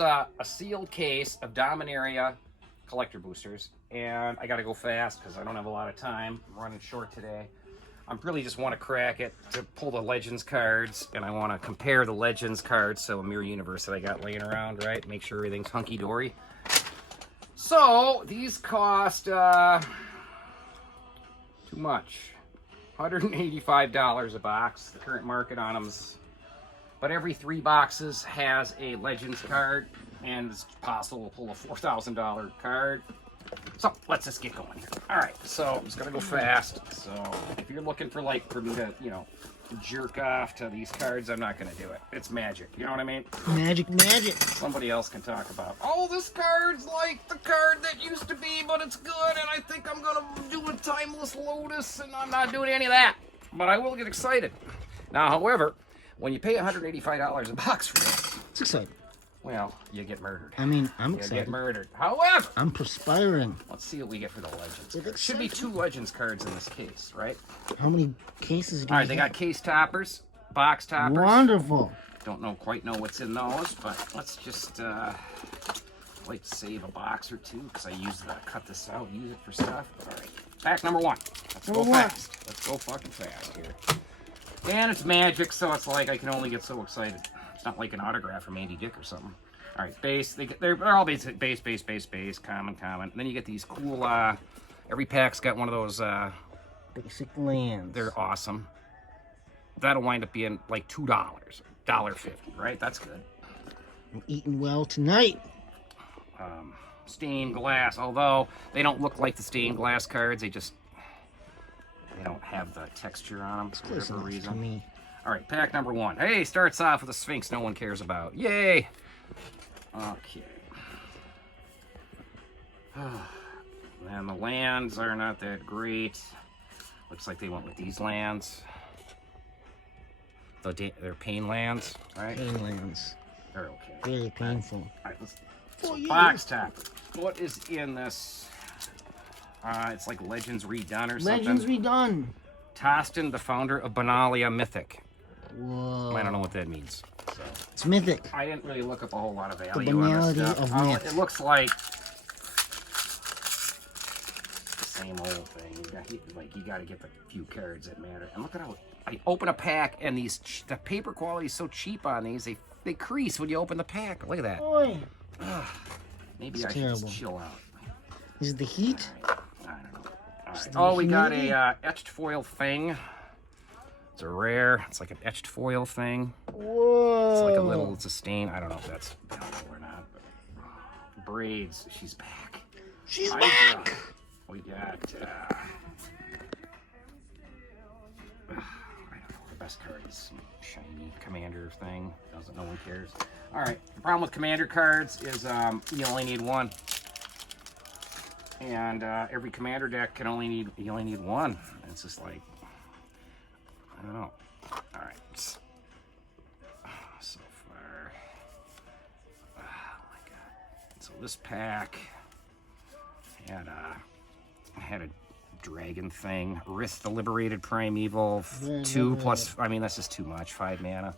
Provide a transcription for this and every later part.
A sealed case of Dominaria collector boosters, and I gotta go fast because I don't have a lot of time. I'm running short today. I really just want to crack it to pull the Legends cards, and I want to compare the Legends cards, so a Mirror Universe that I got laying around, right? Make sure everything's hunky-dory. So, these cost, too much. $185 a box. The current market on them's, but every 3 boxes has a Legends card, and it's possible to pull a $4,000 card. So let's just get going here. All right, so I'm just gonna go fast. So if you're looking for for me to, jerk off to these cards, I'm not gonna do it. It's magic, you know what I mean? Magic. Somebody else can talk about, oh, this card's like the card that used to be, but it's good, and I think I'm gonna do a Timeless Lotus, and I'm not doing any of that. But I will get excited. Now, however, when you pay $185 a box for it, It's exciting. well, you get murdered. I mean, I'm You excited. get murdered. However, I'm perspiring. let's see what we get for the Legends. It's There should be 2 Legends cards in this case, right? How many cases do All you right, they have? got case toppers, box toppers. Wonderful. Don't quite know what's in those, but let's just like save a box or 2 because I cut this out, use it for stuff. All right, pack number 1. Let's go fast. Let's go fucking fast here. And it's magic, so it's like I can only get so excited. It's not like an autograph from Andy Dick or something. All right, base. They're all base, common. And then you get these cool. Every pack's got one of those. Basic lands. They're awesome. That'll wind up being like $2, $1.50, right? That's good. I'm eating well tonight. Stained glass, although they don't look like the stained glass cards. They don't have the texture on them for whatever reason. To me. All right, pack number 1. Hey, starts off with a Sphinx no one cares about. Yay! Okay. And the lands are not that great. Looks like they went with these lands. They're pain lands, right? Pain lands. They're okay. Very painful. All right, so box top. What is in this? It's like Legends redone or something. Legends redone. Tostin, the founder of Benalia Mythic. Whoa. I don't know what that means. So It's mythic. I didn't really look up a whole lot of value The on banality this stuff. of myth. It looks like the same old thing. You got to get the few cards that matter. And look at how I open a pack, and the paper quality is so cheap on these. They crease when you open the pack. Look at that. Boy. Maybe It's I should terrible. just chill out. Is it the heat? I don't know. All right. the Oh, we got humidity? a etched foil thing. It's a rare. It's like an etched foil thing. Whoa. It's like it's a stain. I don't know if that's valuable or not. But braids. She's back. She's Hydra. back. We got. I don't know. The best card is some shiny commander thing. No one cares. All right. The problem with commander cards is you only need 1. And every commander deck you only need 1. It's just like, I don't know. All right. So far. Oh my god. So this pack had a dragon thing. Risk the Liberated Primeval. 2 plus, I mean, that's just too much. 5 mana.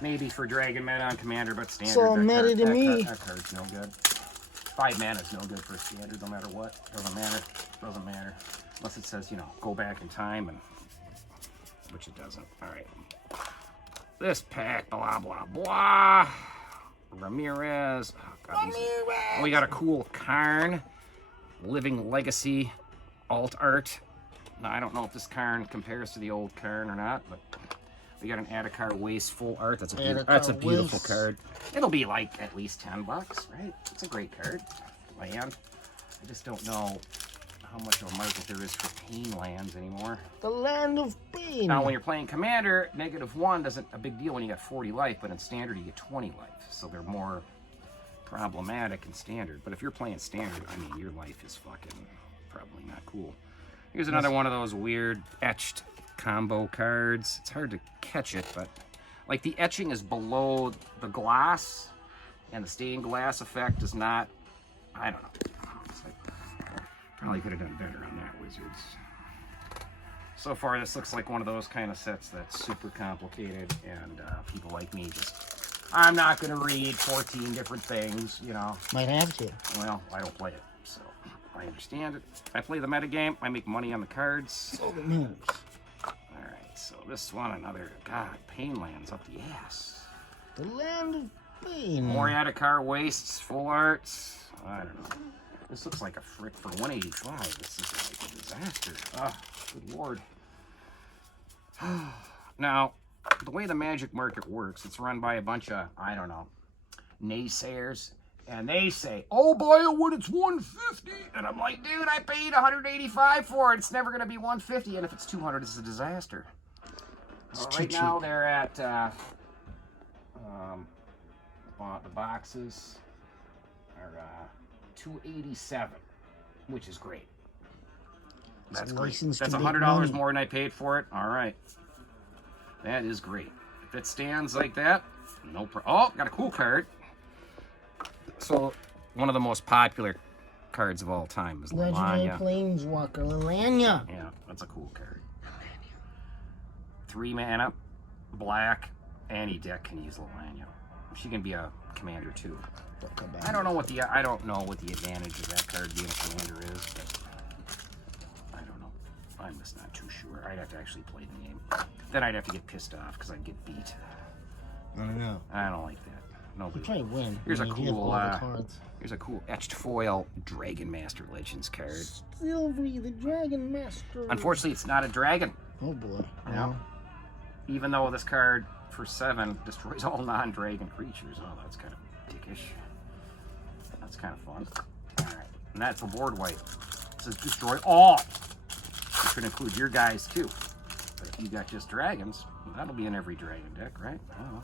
Maybe for dragon meta on commander, but standard. So meta to me. That card's no good. 5 mana is no good for standard, no matter what. Doesn't matter. Unless it says, go back in time, which it doesn't. All right. This pack, blah, blah, blah. Ramirez. Oh, God, we got a cool Karn. Living Legacy alt art. Now, I don't know if this Karn compares to the old Karn or not, but we got an Adakar Wasteful art. That's a beautiful card. It'll be like at least $10, right? It's a great card. Land. I just don't know how much of a market there is for pain lands anymore. The land of pain. Now, when you're playing commander, -1 isn't a big deal when you got 40 life, but in standard you get 20 life. So they're more problematic in standard. But if you're playing standard, I mean, your life is fucking probably not cool. Here's another one of those weird etched combo cards. It's hard to catch it, but like the etching is below the glass, and the stained glass effect is not. I don't know. It's like, probably could have done better on that, Wizards. So far, this looks like one of those kind of sets that's super complicated, and people like me just I'm not going to read 14 different things, you know. Might have to. Well, I don't play it, so I understand it. I play the metagame. I make money on the cards. All that matters. Alright, so this one, another, God, Pain Lands up the ass. The land of pain. Moriatica wastes, full arts. I don't know. This looks like a frick for 185. This is like a disaster. Oh, good lord. Now, the way the magic market works, it's run by a bunch of, I don't know, naysayers. And they say, oh, buy it when it's 150. And I'm like, dude, I paid 185 for it. It's never going to be 150. And if it's 200, it's a disaster. Right now, they're at the boxes are 287, which is great. That's great. That's $100 more than I paid for it. All right. That is great. If it stands like that, no problem. Oh, got a cool card. So, one of the most popular cards of all time is Legendary Lalanya. Planeswalker, Lalanya. Yeah, that's a cool card. 3 mana, black, any deck can use Lalanya. She can be a commander too. I don't know what the advantage of that card being a commander is, but I don't know. I'm just not too sure. I'd have to actually play the game. Then I'd have to get pissed off because I'd get beat. I don't know. I don't like that. Nobody. You probably win. Here's a cool. Cards. Here's a cool etched foil Dragon Master Legends card. Silvery, the Dragon Master. Unfortunately, it's not a dragon. Oh boy. Yeah. Even though this card for 7 destroys all non-dragon creatures. Oh, that's kind of dickish. That's kind of fun. All right, and that's a board wipe. It says destroy all. It could include your guys too. But if you got just dragons, that'll be in every dragon deck, right? I don't know.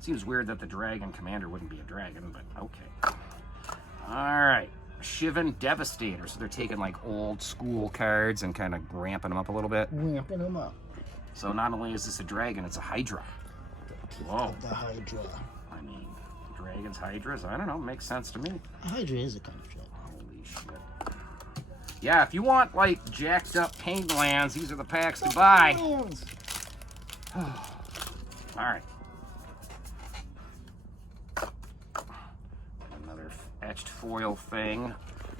Seems weird that the dragon commander wouldn't be a dragon, but okay. All right, Shivan Devastator. So they're taking like old school cards and kind of ramping them up a little bit. Ramping them up. So not only is this a dragon, it's a Hydra. Whoa. The Hydra. I mean, dragons, Hydras, I don't know, makes sense to me. A Hydra is a construct. Holy shit. Yeah, if you want like jacked up Pain Lands, these are the packs to buy. All right. Another etched foil thing.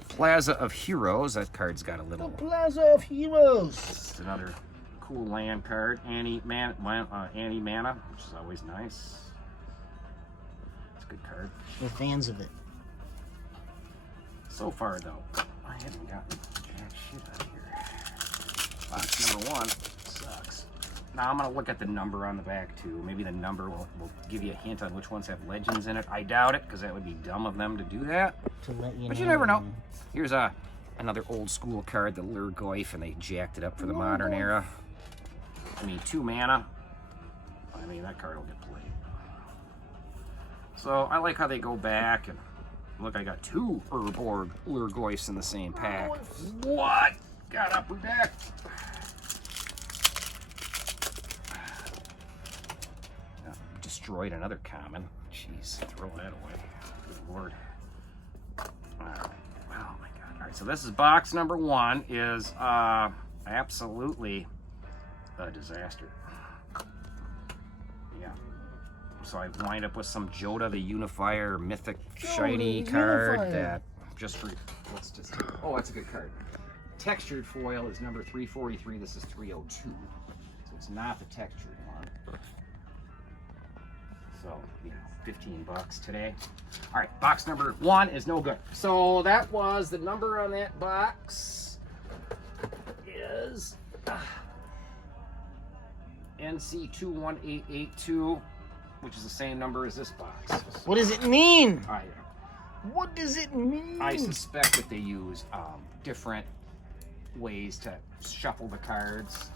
Plaza of Heroes. That card's got a The little. Plaza of Heroes. It's another cool land card. Anti-mana, which is always nice. It's a good card. We're fans of it. So far, though, I haven't gotten jack shit out of here. Box number 1 sucks. Now I'm going to look at the number on the back, too. Maybe the number will give you a hint on which ones have legends in it. I doubt it, because that would be dumb of them to do that. To let you But know. you never know. Here's another old school card, the Lurgoyf, and they jacked it up for the modern era. I mean, 2 mana. I mean, that card will get played. So I like how they go back and look. I got 2 Urborg Lurgoyfs in the same pack. What? Got upper deck. Destroyed another common. Jeez, throw that away. Good lord. All right. Oh my god. All right. So this is box number 1. Is absolutely a disaster. Yeah. So I wind up with some Joda the Unifier mythic shiny card that just for let's just oh, that's a good card. Textured foil is number 343. This is 302. So it's not the textured one. So, you know, 15 bucks today. All right, box number 1 is no good. So that was the number on that box is NC21882, which is the same number as this box. What does it mean? I, What does it mean? I suspect that they use different ways to shuffle the cards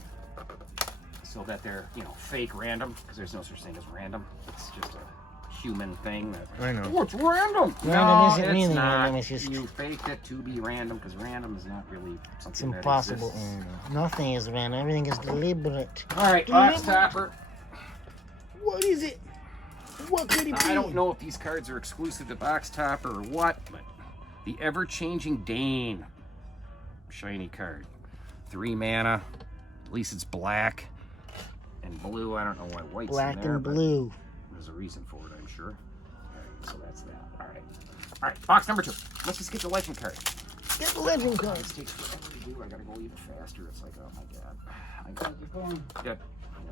so that they're, you know, fake random, because there's no such thing as random. It's just a human thing that, I know. oh, it's random. Random No, isn't it's really not. random, it's just- You faked it to be random, because random is not really something It's that impossible. exists. Nothing is random. Everything is deliberate. All right, box topper. What is it? What could it be? I don't know if these cards are exclusive to box topper or what, but the ever-changing Dane. Shiny card. 3 mana. At least it's black and blue. I don't know why white's Black in there, and but blue. there's a reason for it, I I'm sure. Alright, so that's that. Alright, box number 2. Let's just get the legend card. Get the legend card. This takes forever to do. I gotta go even faster. It's like, oh my god. I Gotta get going. got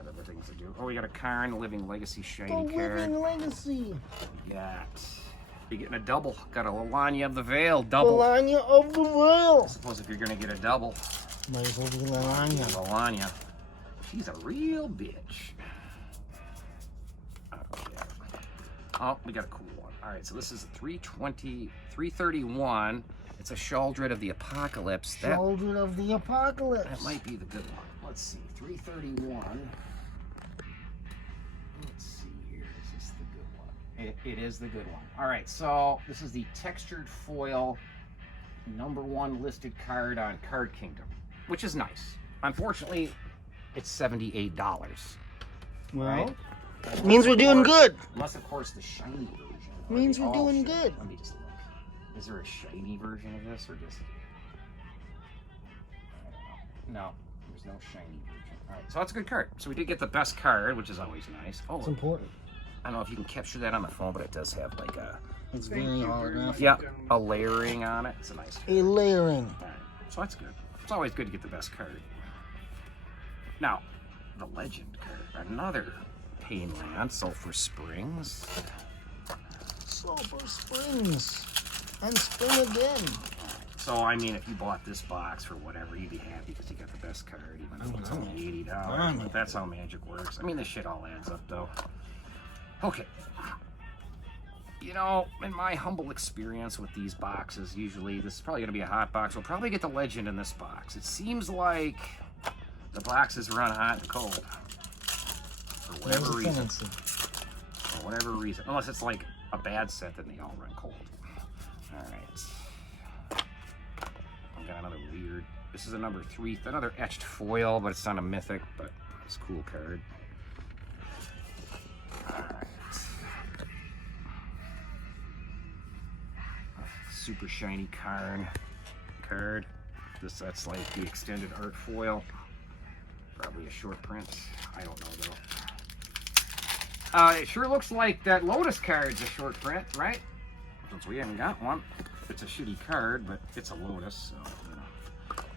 other things to do. Oh, we got a Karn Living Legacy shiny The card. Living Legacy. We got. You're getting a double. Got a Lalanya of the Veil double. Lalanya of the Veil. I suppose if you're gonna get a double, Might as well be Lalanya. Lalanya. She's a real bitch. Okay. Oh, we got a cool one. All right, so this is 331. It's a Shaldred of the Apocalypse. Shaldred of the Apocalypse. That might be the good one. Let's see, 331. Let's see here. Is this the good one? It is the good one. All right, so this is the textured foil #1 listed card on Card Kingdom, which is nice. Unfortunately, it's $78. Well, right? means we're doing good. Unless, of course, the shiny version. Means we're doing shiny. good. Let me just look. Is there a shiny version of this, or just? No, there's no shiny version. All right, so that's a good card. So we did get the best card, which is always nice. Oh, It's important. I don't know if you can capture that on the phone, but it does have like a It's very holographic. a layering on it. It's a nice card. A layering. All right, so that's good. It's always good to get the best card. Now, the legend card, another Painland, Sulphur Springs. Sulphur Springs. And spring again. So, I mean, if you bought this box for whatever, you'd be happy because you got the best card, even though it's only $80. But that's how Magic works. I mean, this shit all adds up, though. Okay. You know, in my humble experience with these boxes, usually, this is probably going to be a hot box. We'll probably get the legend in this box. It seems like the boxes run hot and cold. For whatever reason. For whatever reason. Unless it's like a bad set, then they all run cold. Alright. I've got another weird. This is a #3, another etched foil, but it's not a mythic, but it's a cool card. Alright. Super shiny Karn card. That's like the extended art foil. Probably a short print. I don't know though. It sure looks like that Lotus card's a short print, right? Since we haven't got one. It's a shitty card, but it's a Lotus, so you know,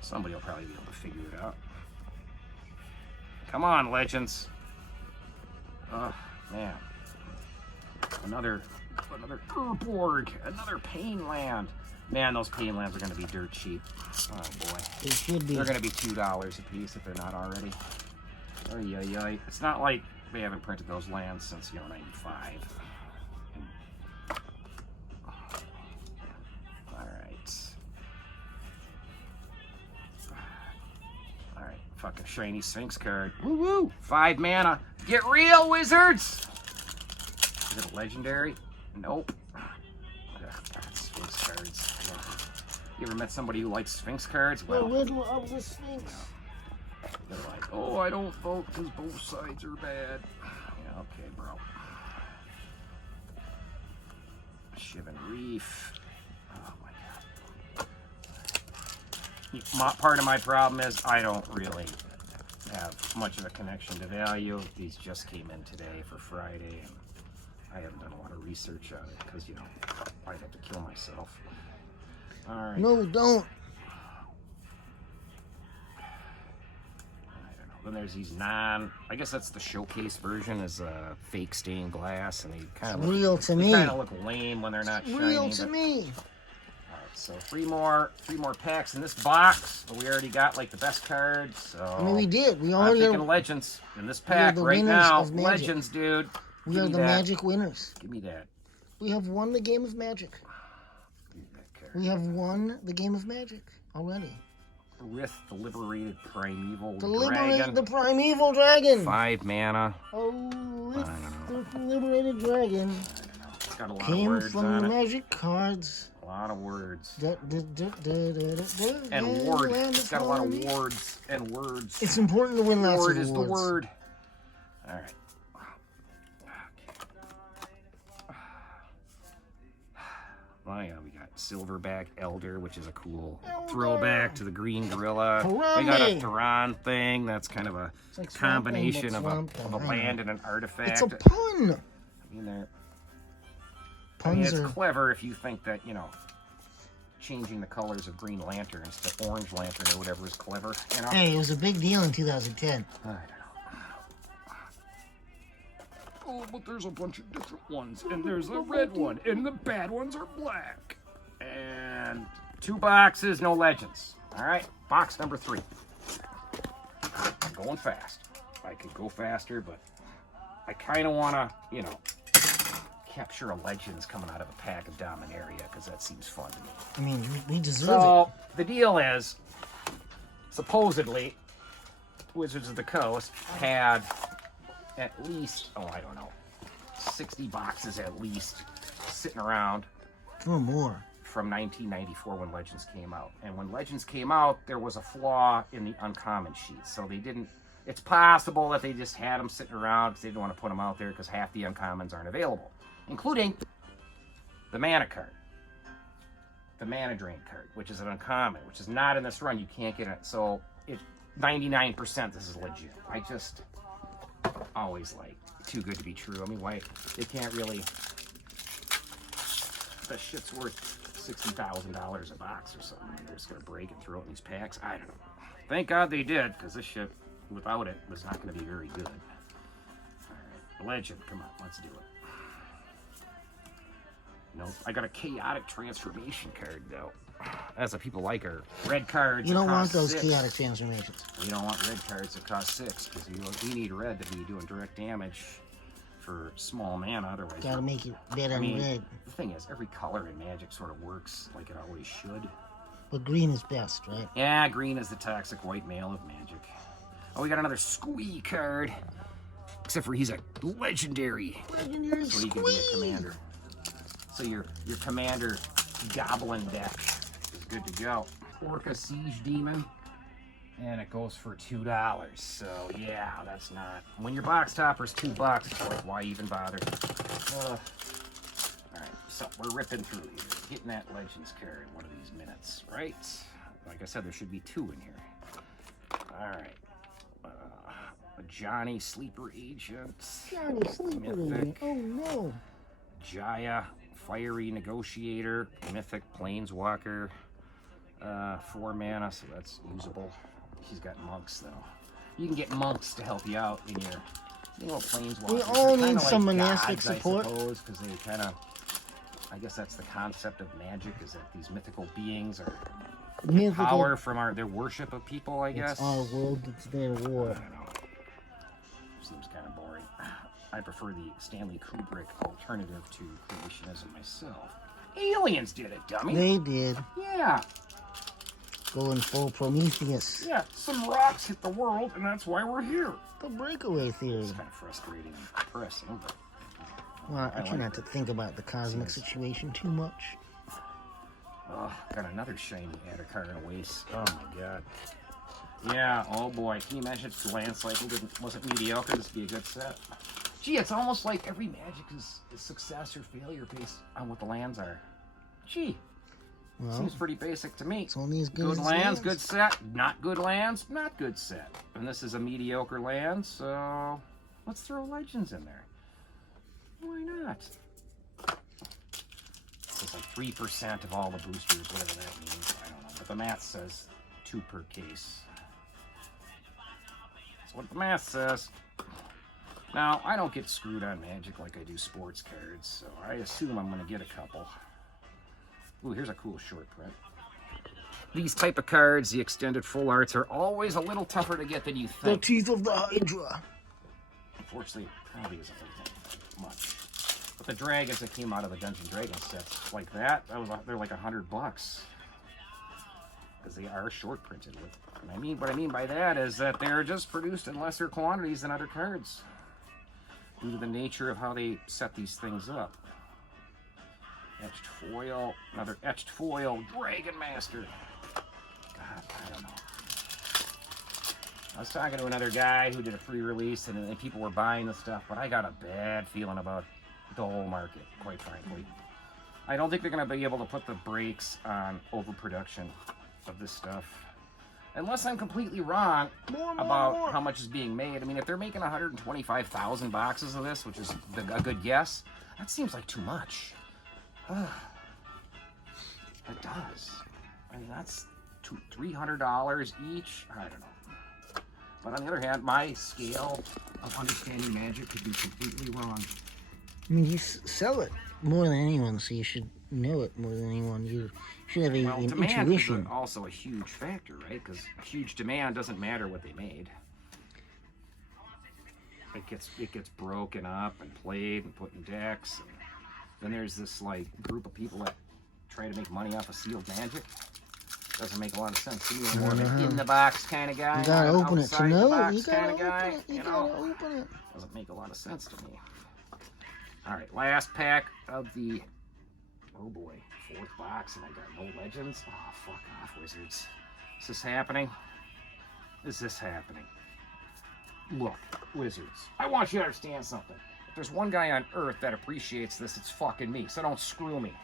somebody will probably be able to figure it out. Come on, Legends. Oh man. Another Urborg, another Painland. Man, those Painlands are going to be dirt cheap. Oh boy. They should be. They're going to be $2 a piece if they're not already. Ay, ay, ay. It's not like they haven't printed those lands since, you know, 95. Alright, fucking shiny Sphinx card. Woo woo! 5 mana. Get real, wizards! Is it a legendary? Nope. God, Sphinx cards. You ever met somebody who likes Sphinx cards? The Well, riddle of the Sphinx. they're like, oh, I don't vote because both sides are bad. Yeah, okay, bro. Shivan Reef. Oh my god. Part of my problem is I don't really have much of a connection to value. These just came in today for Friday, and I haven't done a lot of research on it because, you know, I'd have to kill myself. All right. No, don't. Then there's these I guess that's the showcase version, is fake stained glass, and they kind of Real to me. They kind of look lame when they're not shiny. Real to me. All right, so three more packs in this box. We already got like the best cards. So I mean, we did. We I'm already thinking Legends in this pack the right winners now. of Magic. Legends, dude. We Give are me the that. Magic winners. Give me that. We have won the game of Magic. Give me that card. We have won the game of Magic already. With the liberated primeval To liberate dragon. the primeval dragon. 5 mana. Oh, I with the liberated dragon. It's got a lot of Came words from on the it. magic cards. A lot of words. And Ward. It's got a lot of wards and words. It's important to win lots Word of is the awards. word. All right. Well, yeah, we got Silverback Elder, which is a cool throwback to the Green Gorilla. We got a Theron thing. That's kind of a It's like combination Swamp of Thing, but a land and an artifact. It's a pun. I mean, I mean, puns it's are... clever if you think that, you know, changing the colors of Green Lanterns to Orange Lantern or whatever is clever, you know? Hey, it was a big deal in 2010. I don't know. Oh, but there's a bunch of different ones, and there's a red one, and the bad ones are black. And 2 boxes, no legends. All right, box number 3. I'm going fast. I could go faster, but I kind of want to, you know, capture a legends coming out of a pack of Dominaria, because that seems fun to me. I mean, we deserve So, the deal is, supposedly, Wizards of the Coast had at least, oh, I don't know, 60 boxes at least sitting around it. Or more. from 1994 when Legends came out. And when Legends came out, there was a flaw in the uncommon sheet. So they didn't, it's possible that they just had them sitting around because they didn't want to put them out there because half the uncommons aren't available, including the mana card. The Mana Drain card, which is an uncommon, which is not in this run. You can't get it. So it's 99% this is legit. I just always like too good to be true. I mean, why they can't really, that shit's worth $60,000 a box or something. They're just gonna break and throw it in these packs. I don't know. Thank God they did, because this shit without it was not gonna be very good. Alright, Legend, come on, let's do it. Nope, I got a Chaotic Transformation card though. As the people like her. Red cards. You don't want cost those 6. chaotic transformations. You don't want red cards that cost 6, because you need red to be doing direct damage for small mana, otherwise. Gotta make it better than red. The thing is, every color in Magic sort of works like it always should. But green is best, right? Yeah, green is the toxic white male of Magic. Oh, we got another Squee card. Except for he's a legendary. Legendary So he can be a commander. So your commander goblin deck is good to go. Orca Siege Demon. And it goes for $2. So yeah, that's not. When your box topper's $2, it's like, why even bother? Alright, so we're ripping through here. Getting that Legends card in one of these minutes, right? Like I said, there should be 2 in here. Alright. A Johnny Sleeper Agent. Johnny Sleeper Mythic. Agent. Oh no. Jaya Fiery Negotiator. Mythic Planeswalker. 4 mana, so that's usable. He's got monks though. You can get monks to help you out in your, you know, planeswalkers. We all They're need kinda some like monastic gods, support. I suppose, because they kind of, I guess that's the concept of Magic, is that these mythical beings are Mythical. power from their worship of people, I guess. It's our world, it's their war. I don't know. Seems kind of boring. I prefer the Stanley Kubrick alternative to creationism myself. Aliens did it, dummy. They did. Yeah. Going full Prometheus. Yeah, some rocks hit the world, and that's why we're here. The breakaway theory. It's kind of frustrating and depressing, but Well, I I try like not to think about the cosmic situation too much. oh, got another shiny Addercar in a waste. Oh my god. Yeah, oh boy. Can you imagine if the land cycle wasn't mediocre? This would be a good set. Gee, it's almost like every Magic is success or failure based on what the lands are. Gee, Well, seems pretty basic to me. it's only as good Good as its lands, good set. Not good lands, not good set. And this is a mediocre land, so let's throw Legends in there. Why not? It's like 3% of all the boosters, whatever that means. I don't know. But the math says 2 per case. That's what the math says. Now, I don't get screwed on Magic like I do sports cards, so I assume I'm going to get a couple. Ooh, here's a cool short print. These type of cards, the extended full arts, are always a little tougher to get than you The think. teeth of the Hydra. Unfortunately, it probably isn't much. But the dragons that came out of the Dungeon Dragon sets like that, they're like $100. Because they are short printed. And what I mean by that is that they're just produced in lesser quantities than other cards, due to the nature of how they set these things up. Etched foil, another etched foil, Dragon Master. God, I don't know. I was talking to another guy who did a free release, and people were buying the stuff, but I got a bad feeling about the whole market, quite frankly. I don't think they're going to be able to put the brakes on overproduction of this stuff. Unless I'm completely wrong about how much is being made. I mean, if they're making 125,000 boxes of this, which is a good guess, that seems like too much. It does. I mean, that's $300 each. I don't know. But on the other hand, my scale of understanding magic could be completely wrong. I mean, you sell it more than anyone, so you should know it more than anyone. You should have an Demand intuition. is also a huge factor, right? Because a huge demand doesn't matter what they made. It gets broken up and played and put in decks. And then there's this like group of people that try to make money off of sealed magic. Doesn't make a lot of sense to me. I'm more of an in the box kind of guy. You gotta open it to know. You kind of gotta guy. open it. You gotta open it. Doesn't make a lot of sense to me. All right, last pack of the, oh boy, 4th box, and I got no legends. Oh, fuck off, Wizards. Is this happening? Is this happening? Look, Wizards, I want you to understand something. If there's one guy on Earth that appreciates this, it's fucking me, so don't screw me.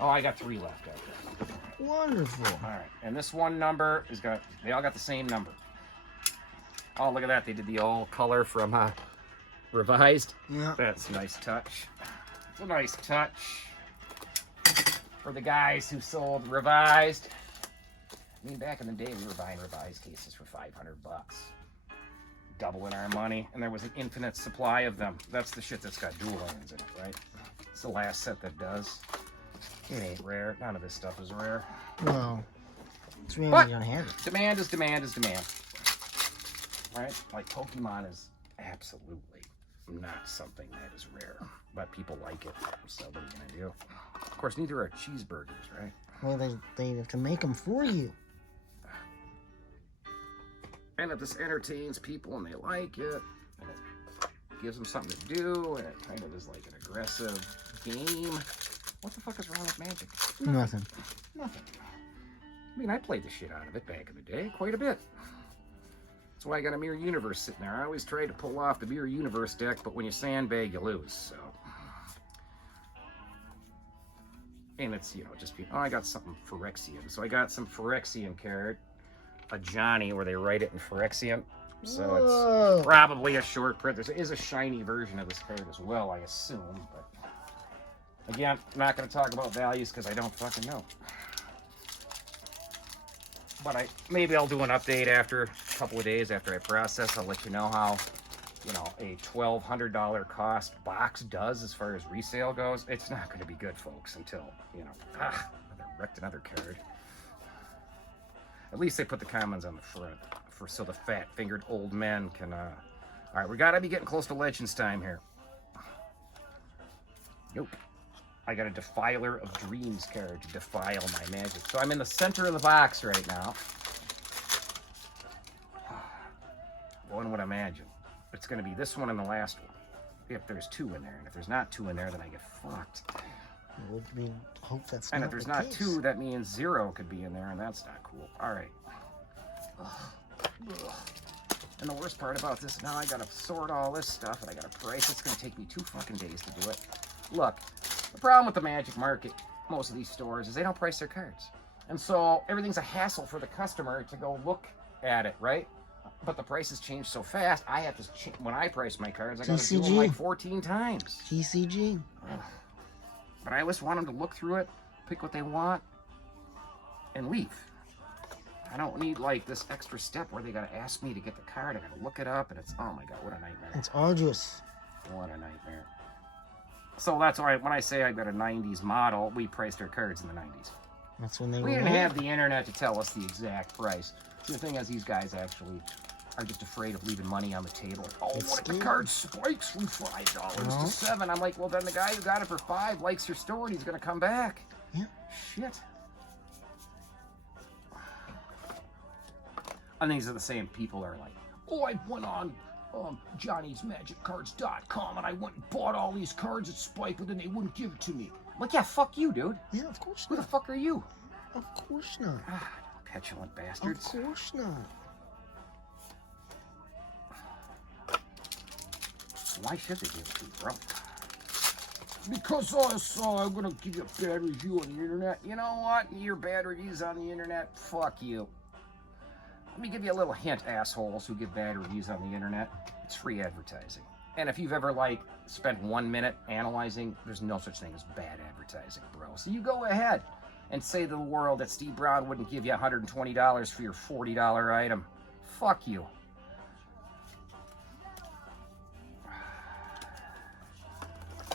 Oh, I got 3 left out there. Wonderful. All right, and this one number is they all got the same number. Oh, look at that. They did the all color from Revised. Yeah. That's a nice touch. It's a nice touch for the guys who sold Revised. I mean, back in the day, we were buying Revised cases for $500. Doubling our money, and there was an infinite supply of them. That's the shit that's got dual lands in it, right? It's the last set that does. It ain't rare. None of this stuff is rare. Well, it's rare But you don't have it. demand is demand is demand. Right? Like Pokemon is absolutely not something that is rare, but people like it. So what are you gonna do? Of course, neither are cheeseburgers, right? Well, they have to make them for you. And if this entertains people and they like it, and it gives them something to do, and it kind of is like an aggressive game, what the fuck is wrong with Magic? Nothing. Nothing. I mean, I played the shit out of it back in the day, quite a bit. That's why I got a Mirror Universe sitting there. I always try to pull off the Mirror Universe deck, but when you sandbag, you lose, so. And it's, you know, just being, oh, I got something Phyrexian. So I got some Phyrexian card, a Johnny, where they write it in Phyrexian. So Whoa. it's probably a short print. There is a shiny version of this card as well, I assume. But again, I'm not going to talk about values because I don't fucking know. But maybe I'll do an update after a couple of days after I process. I'll let you know how, you know, a $1,200 cost box does as far as resale goes. It's not going to be good, folks, until, you know, wrecked another card. At least they put the commons on the front so the fat-fingered old men can, all right, we got to be getting close to Legends time here. Nope. I got a Defiler of Dreams card to defile my magic. So I'm in the center of the box right now. One would imagine it's going to be this one and the last one, if there's 2 in there. And if there's not 2 in there, then I get fucked. Well, we hope that's And not if there's the not case. 2, that means 0 could be in there, and that's not cool. All right. And the worst part about this, now I got to sort all this stuff, and I got to price. It's going to take me 2 fucking days to do it. Look, the problem with the Magic market, most of these stores, is they don't price their cards. And so everything's a hassle for the customer to go look at it, right? But the prices change so fast, I have to, when I price my cards, I got to do them like 14 times. GCG. But I always want them to look through it, pick what they want, and leave. I don't need like this extra step where they got to ask me to get the card. I got to look it up, and it's, oh my God, what a nightmare. It's arduous. What a nightmare. So that's why when I say I've got a 90s model, we priced our cards in the 90s. That's when they We were didn't made. have the internet to tell us the exact price. The thing is, these guys actually are just afraid of leaving money on the table. Oh, It's what if the scary. card spikes from $5 to $7? I'm like, well, then the guy who got it for $5 likes your store, and he's going to come back. Yeah. Shit. And these are the same people that are like, oh, I went on Johnny'sMagicCards.com and I went and bought all these cards at Spike, but then they wouldn't give it to me. I'm like, yeah, fuck you, dude. Yeah, of course Who the not. fuck are you? Of course not. Ah, petulant Of bastards. course not. Why should they give it to you, bro? Because I saw I'm gonna give you a bad review on the internet. You know what? Your bad reviews on the internet, fuck you. Let me give you a little hint, assholes who give bad reviews on the internet. It's free advertising. And if you've ever like spent 1 minute analyzing, there's no such thing as bad advertising, bro. So you go ahead and say to the world that Steve Brown wouldn't give you $120 for your $40 item. Fuck you.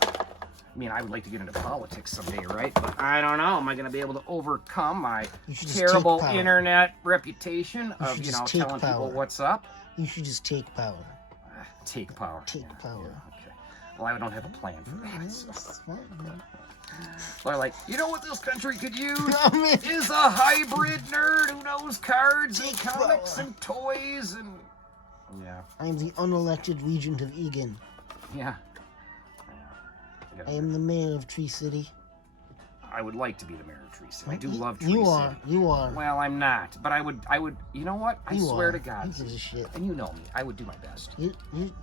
I mean, I would like to get into politics someday, right? But I don't know. Am I going to be able to overcome my terrible internet reputation of, you know, telling people what's up? You should just take power. Take power. Take power. Yeah, okay. Well, I don't have a plan for that. So. That's fine, man. They're like, you know what this country could use? Is a hybrid nerd who knows cards and comics and toys and... Yeah. I am the unelected regent of Egan. Yeah. I am the mayor of Tree City. I would like to be the mayor of Tree City. I do love Tree City. You are. Well, I'm not, but I would, you know what? I swear to God. Who gives a shit? And you know me. I would do my best.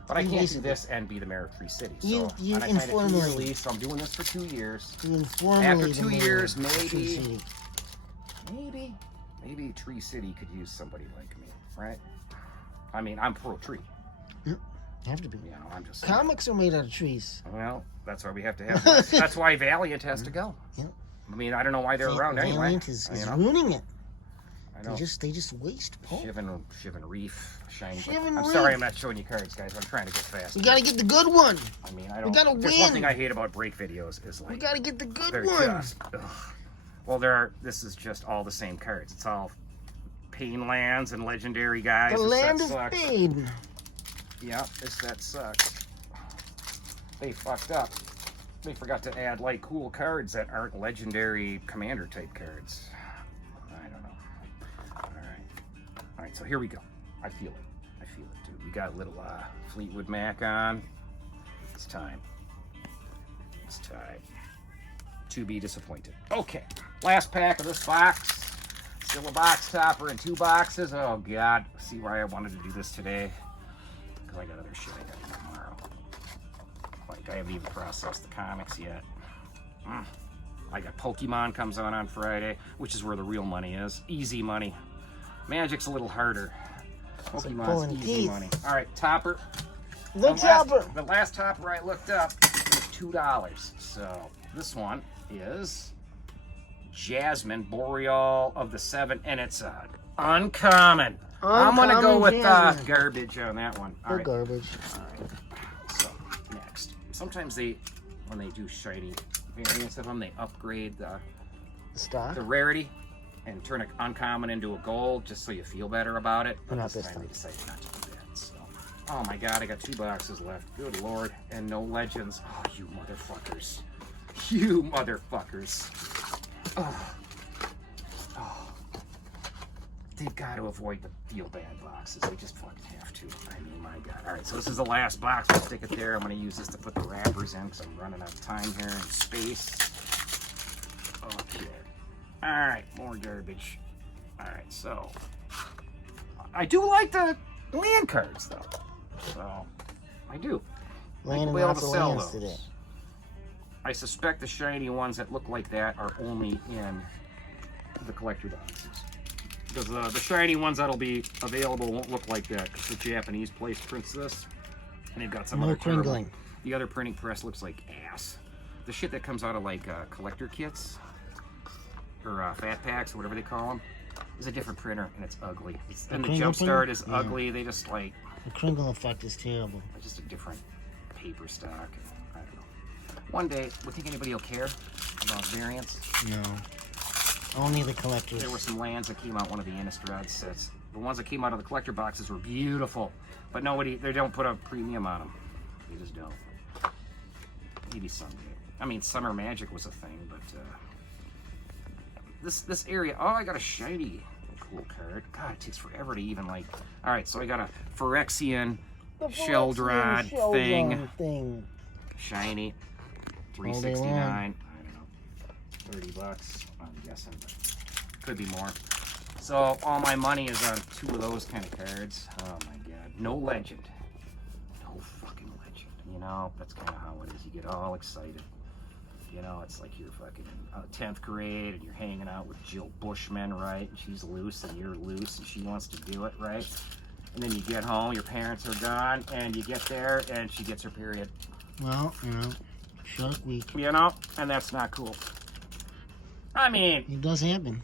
But I you can't do this and be the mayor of Tree City. So, you and I signed a 2-year informally. lease, so I'm doing this for 2 years. You informally After the 2 mayor years, of Tree City. maybe Tree City could use somebody like me, right? I mean, I'm pro tree. You have to be. You know, I'm just Comics are made out of trees. Well, that's why we have to have. That's why Valiant has to go. Yep. I mean, I don't know why they're around anyway. Valiant is you know? ruining it. I know. They just waste pulp. Shivan Reef, shiny. Shivan I'm Reef. sorry, I'm not showing you cards, guys. I'm trying to go fast. We gotta get the good one. I mean, I We don't. gotta There's win. one thing I hate about break videos is like We gotta get the good they're one. just. Ugh. Well, this is just all the same cards. It's all Pain Lands and Legendary guys. The land of sucks. pain. Yeah, that sucks. They fucked up. They forgot to add like cool cards that aren't legendary commander type cards. I don't know. All right. So here we go. I feel it, dude. We got a little Fleetwood Mac on. It's time. To be disappointed. Okay, last pack of this box. Still a box topper in 2 boxes. Oh God. See why I wanted to do this today? Because I got other shit I got to do tomorrow. Like, I haven't even processed the comics yet. I got Pokemon comes on Friday, which is where the real money is. Easy money. Magic's a little harder. Pokemon's easy money. All right, topper. The last topper I looked up was $2. So this one is Jasmine, Boreal of the 7, and it's uncommon. I'm gonna go with garbage on that one. All right. Garbage. All right. So next, sometimes when they do shiny variants of them, they upgrade the rarity and turn an uncommon into a gold just so you feel better about it. But this time they decided not to do that. So, oh my God, I got 2 boxes left. Good Lord, and no legends. Oh, you motherfuckers! You motherfuckers! Oh. They've got to avoid the feel bad boxes. They just fucking have to. I mean, my God. All right, so this is the last box. We'll stick it there. I'm going to use this to put the wrappers in because I'm running out of time here and space. Okay. All right, more garbage. All right, so I do like the land cards, though. So I do. Land we'll lots of sell lands those. today. I suspect the shiny ones that look like that are only in the collector boxes. Because the shiny ones that'll be available won't look like that. Because the Japanese place prints this, and they've got some other crinkling. The other printing press looks like ass. The shit that comes out of like collector kits or fat packs or whatever they call them is a different printer, and it's ugly. And the Jumpstart is ugly. They just like the crinkle effect is terrible. It's just a different paper stock. I don't know. One day, would think anybody will care about variants? No. Only the collectors. There were some lands that came out one of the Innistrad sets. The ones that came out of the collector boxes were beautiful, but they don't put a premium on them. They just don't. Maybe someday. I mean, Summer Magic was a thing, but this area. Oh, I got a shiny cool card. God, it takes forever to even like. All right, so I got a Phyrexian Sheldrod thing. Shiny. $3.69. I don't know. $30. I'm guessing, but could be more. So all my money is on 2 of those kind of cards. Oh my God. No legend. No fucking legend. You know, that's kind of how it is. You get all excited. You know, it's like you're fucking in 10th grade and you're hanging out with Jill Bushman, right? And she's loose and you're loose and she wants to do it, right? And then you get home, your parents are gone, and you get there, and she gets her period. Well, you know, Shark Week. You know? And that's not cool. I mean... It does happen.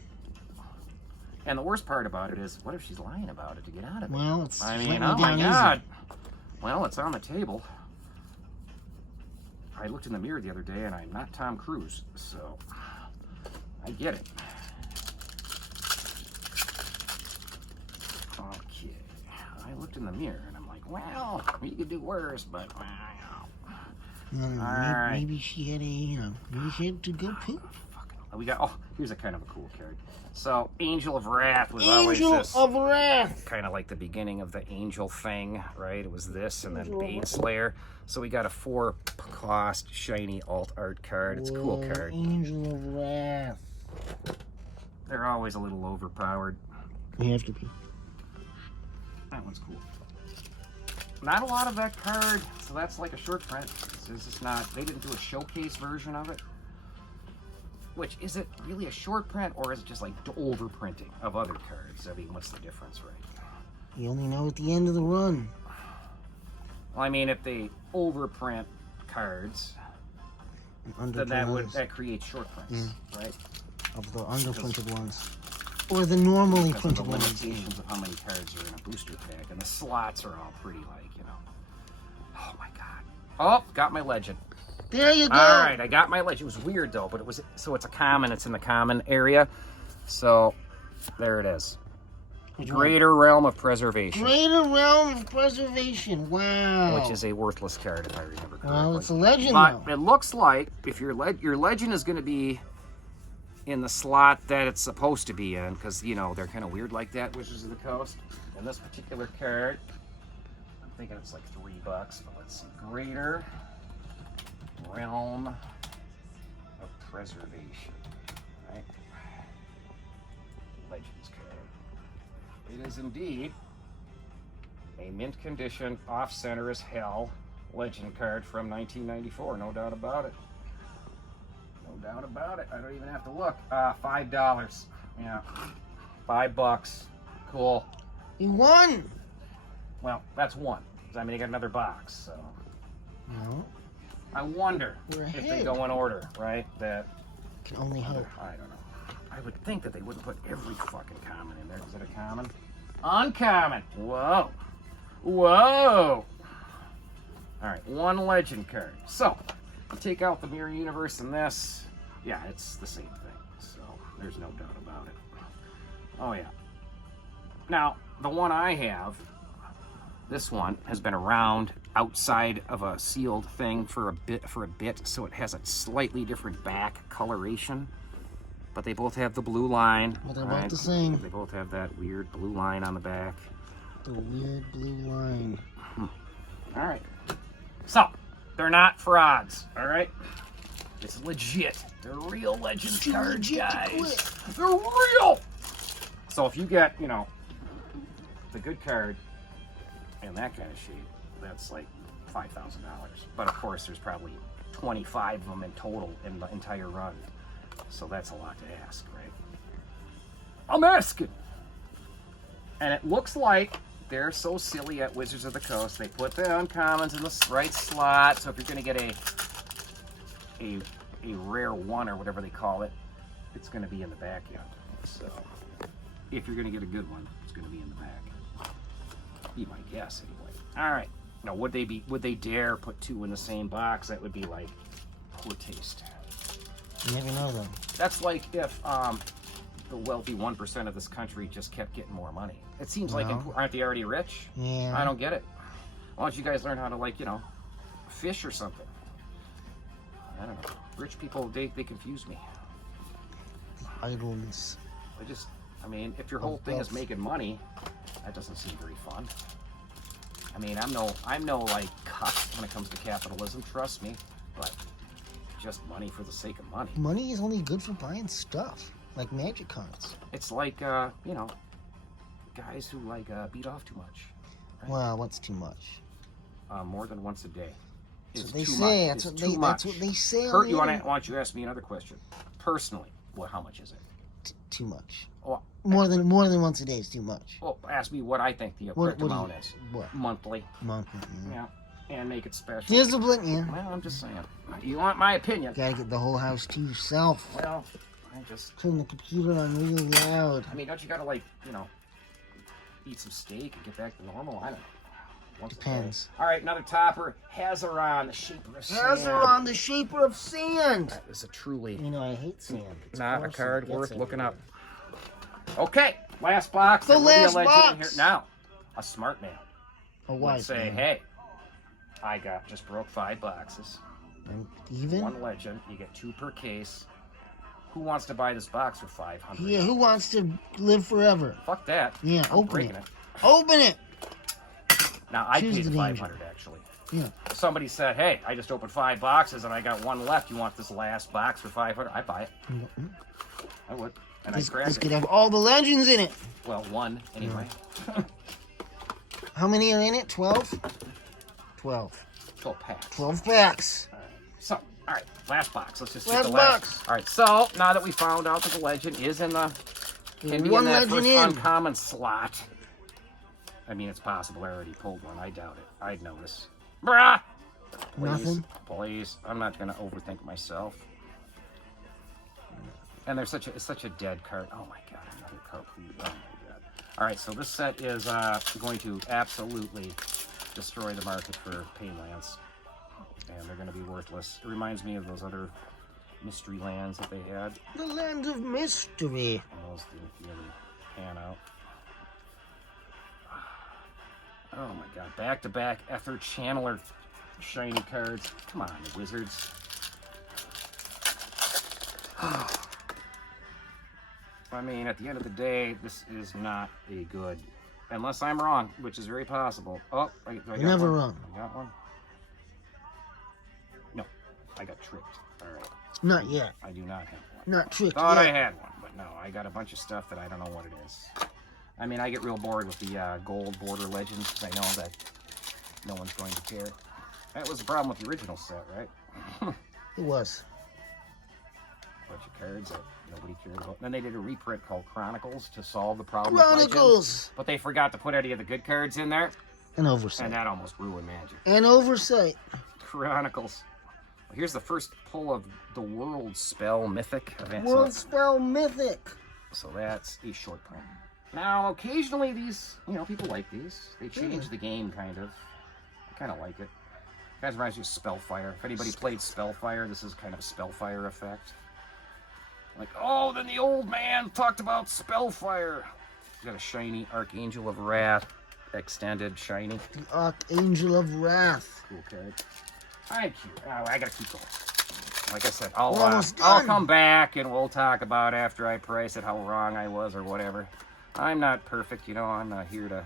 And the worst part about it is, what if she's lying about it to get out of it? Well, it's I letting mean, you oh my down God. Well, it's on the table. I looked in the mirror the other day, and I'm not Tom Cruise, so I get it. Okay. I looked in the mirror, and I'm like, well, you could do worse, but wow. Alright. Maybe she had maybe she had to go poop. We got, here's a kind of a cool card. So, Angel of Wrath was always Angel this. of Wrath! Kind of like the beginning of the Angel thing, right? It was this, and then Baneslayer. So we got a 4-cost shiny alt art card. It's a cool card. Angel of Wrath. They're always a little overpowered. We have to be. That one's cool. Not a lot of that card, so that's like a short print. This is not, they didn't do a showcase version of it. Which, is it really a short print, or is it just like overprinting of other cards? I mean, what's the difference, right? You only know at the end of the run. Well, I mean, if they overprint cards, then that creates short prints, right? Of the underprinted ones. Or the normally Because printed of the ones. limitations of how many cards are in a booster pack, and the slots are all pretty, like, you know. Oh my God! Oh, got my legend. There you go. All right, I got my legend. It was weird though, but it was it's a common. It's in the common area, so there it is. Greater Realm of Preservation. Greater Realm of Preservation. Wow. Which is a worthless card, if I remember correctly. Well, it's a legend but though. It looks like if your legend is going to be in the slot that it's supposed to be in, because you know they're kind of weird like that. Wizards of the Coast. And this particular card, I'm thinking it's like $3, but let's see. Greater Realm of Preservation, right? Legends card. It is indeed a mint condition, off-center as hell legend card from 1994. No doubt about it. No doubt about it. I don't even have to look. $5. Yeah, $5. Cool. You won. Well, that's one. I mean, you got another box, so. No. I wonder We're if they ahead. go in order, right? That Can only hope. I don't know. I would think that they wouldn't put every fucking common in there. Is it a common? Uncommon. Whoa. Whoa. All right, one legend card. So, you take out the Mirror Universe and this. Yeah, it's the same thing. So, there's no doubt about it. Oh, yeah. Now, the one I have, this one has been around outside of a sealed thing for a bit, so it has a slightly different back coloration, but they both have the blue line. Well, they're right? both the same. They both have that weird blue line on the back. The weird blue line. All right, so they're not frauds. All right, it's legit. They're real Legends cards, guys. They're real. So if you get, you know, the good card and that kind of shit, that's like $5,000. But of course, there's probably 25 of them in total in the entire run. So that's a lot to ask, right? I'm asking. And it looks like they're so silly at Wizards of the Coast. They put the uncommons in the right slot. So if you're going to get a rare one or whatever they call it, it's going to be in the back end. So if you're going to get a good one, it's going to be in the back. Be my guess anyway. All right. Now, would they dare put two in the same box? That would be like poor taste. You never know though. That's like if the wealthy 1% of this country just kept getting more money. It seems like, aren't they already rich? Yeah. I don't get it. Why don't you guys learn how to, like, you know, fish or something? I don't know. Rich people, they confuse me. Idleness. I mean, if your whole thing is making money, that doesn't seem very fun. I mean, I'm no like cuss when it comes to capitalism, trust me, but just money for the sake of money. Money is only good for buying stuff, like magic cards. It's like, you know, guys who like beat off too much. Right? Well, what's too much? More than once a day. That's what they say. That's what they say. Kurt, why don't you ask me another question? Personally, how much is it? too much. Well, More than once a day is too much. well, ask me what I think the What correct do you- amount is. what? Monthly. Monthly. Yeah. And make it special. Discipline, yeah. Well, I'm just saying. You want my opinion? Gotta get the whole house to yourself. Well, I just... Turn the computer on really loud. I mean, don't you gotta, like, you know, eat some steak and get back to normal? I don't know. Once a day. Depends. All right, another topper. Hazaron, the Shaper of Sand. Hazaron, the Shaper of Sand. That is a truly You know, I hate sand. It's not a gross card and it worth gets looking everywhere. up. Okay, last box. The There will last be a legend in box. here. Now, a smart man A would wise say, man. hey, I just broke 5 boxes. And even? One legend. You get 2 per case. Who wants to buy this box for $500? Yeah, who wants to live forever? Fuck that. Yeah, I'm open breaking it. Open it! Now, I Choose paid the the danger. 500 actually. Yeah. Somebody said, hey, I just opened 5 boxes and I got 1 left. You want this last box for 500? I'd buy it. I would. And This I'd grab could it. have all the legends in it. Well, 1 anyway. How many are in it? 12? 12. 12 packs. 12 packs. So, all right, last box. Let's just Last get the last. box. All right, so now that we found out that the legend is in the can be One in that legend first in. uncommon slot. I mean, it's possible I already pulled one. I doubt it. I'd notice. Bruh. Please, Nothing? please. I'm not gonna overthink myself. And there's it's such a dead card. Oh my god, another card. Oh my god. All right, so this set is going to absolutely destroy the market for pain lands, and they're going to be worthless. It reminds me of those other mystery lands that they had. The Land of Mystery. And those didn't really pan out. Oh my god, back-to-back Ether Channeler shiny cards. Come on, the Wizards. I mean, at the end of the day, this is not a good, unless I'm wrong, which is very possible. Oh, do I got Never one? wrong. I got one? No, I got tricked. All right, Not yet. I do not have one. Not tricked Thought I yet. had one, but no, I got a bunch of stuff that I don't know what it is. I mean, I get real bored with the gold border legends because I know that no one's going to care. That was the problem with the original set, right? It was. Bunch of cards that nobody cared about. Then they did a reprint called Chronicles to solve the problem with legends, Chronicles! but they forgot to put any of the good cards in there, An oversight. and that almost ruined Magic. An oversight. Chronicles. Well, here's the first pull of the World Spell Mythic event. World Spell Mythic. So that's a short print. Now, occasionally these, people like these. They change the game, kind of. I kind of like it. Kind of reminds you of Spellfire. If anybody played Spellfire, this is kind of a Spellfire effect. Like, oh, then the old man talked about Spellfire. Got a shiny Archangel of Wrath, extended shiny. The Archangel of Wrath. Cool card. Thank you. Oh, I gotta keep going. Like I said, I'll almost I'll done. come back and we'll talk about after I price it how wrong I was or whatever. I'm not perfect, I'm not here to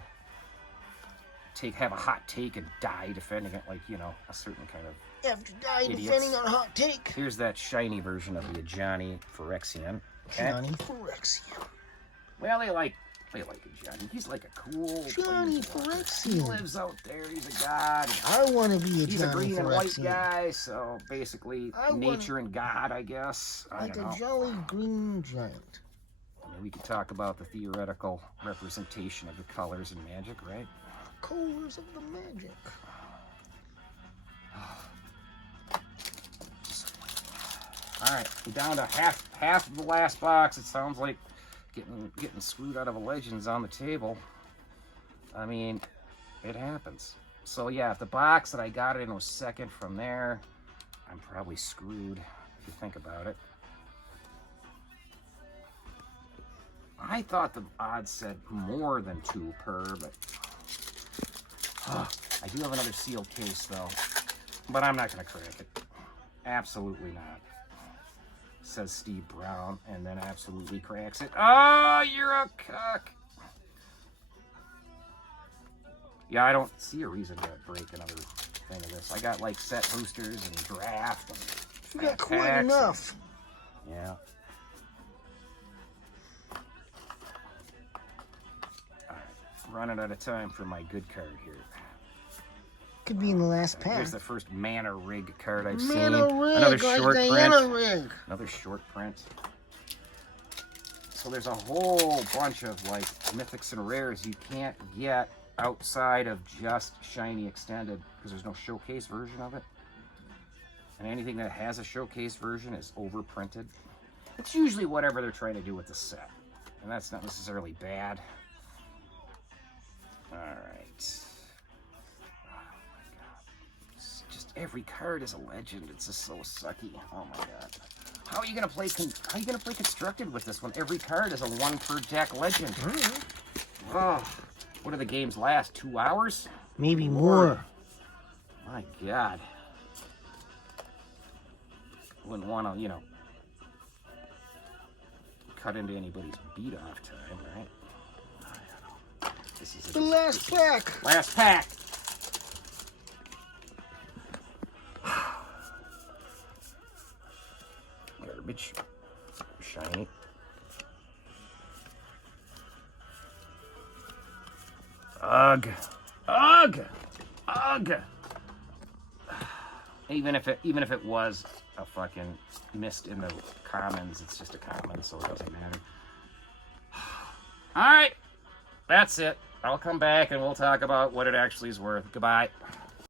have a hot take and die defending it like, a certain kind of... After dying Idiots. defending on a hot take. Here's that shiny version of the Johnny Phyrexian. Okay? Johnny Phyrexian. Well, they like a Johnny. He's like a cool Johnny planeswalker. He Phyrexian. lives out there. He's a god. I want to be a He's a Johnny green and white Phyrexian. guy, so basically I wanna- nature and God, I guess. I Like don't know. a jolly green giant. I mean, we could talk about the theoretical representation of the colors in Magic, right? Colors of the magic. All right, we're down to half of the last box. It sounds like getting screwed out of a Legends on the table. I mean, it happens. So yeah, if the box that I got it in was second from there, I'm probably screwed if you think about it. I thought the odds said more than 2 per, but I do have another sealed case though, but I'm not gonna crack it. Absolutely not. Says Steve Brown, and then absolutely cracks it. Oh, you're a cuck. Yeah, I don't see a reason to break another thing of this. I got like set boosters and draft. And You got quite packs enough. and- yeah. All right, running out of time for my good card here. Could be in the last pack. Here's the first Mana Rig card I've Mana seen. rig, Another like short Diana print. rig. Another short print. So there's a whole bunch of like mythics and rares you can't get outside of just shiny extended because there's no showcase version of it. And anything that has a showcase version is overprinted. It's usually whatever they're trying to do with the set. And that's not necessarily bad. Alright. Oh my god. It's just every card is a legend. It's just so sucky. Oh my god. How are you gonna play constructed with this one? Every card is a 1 per deck legend. Oh, what do the games last? 2 hours? Maybe more. My god. Wouldn't want to, you know, cut into anybody's beat off time, right? I don't know. This is The last pack. Last pack. Garbage. Shiny. Ugh. Ugh. Ugh. Even if it was a fucking mist in the commons, it's just a common, so it doesn't matter. All right, that's it. I'll come back and we'll talk about what it actually is worth. Goodbye.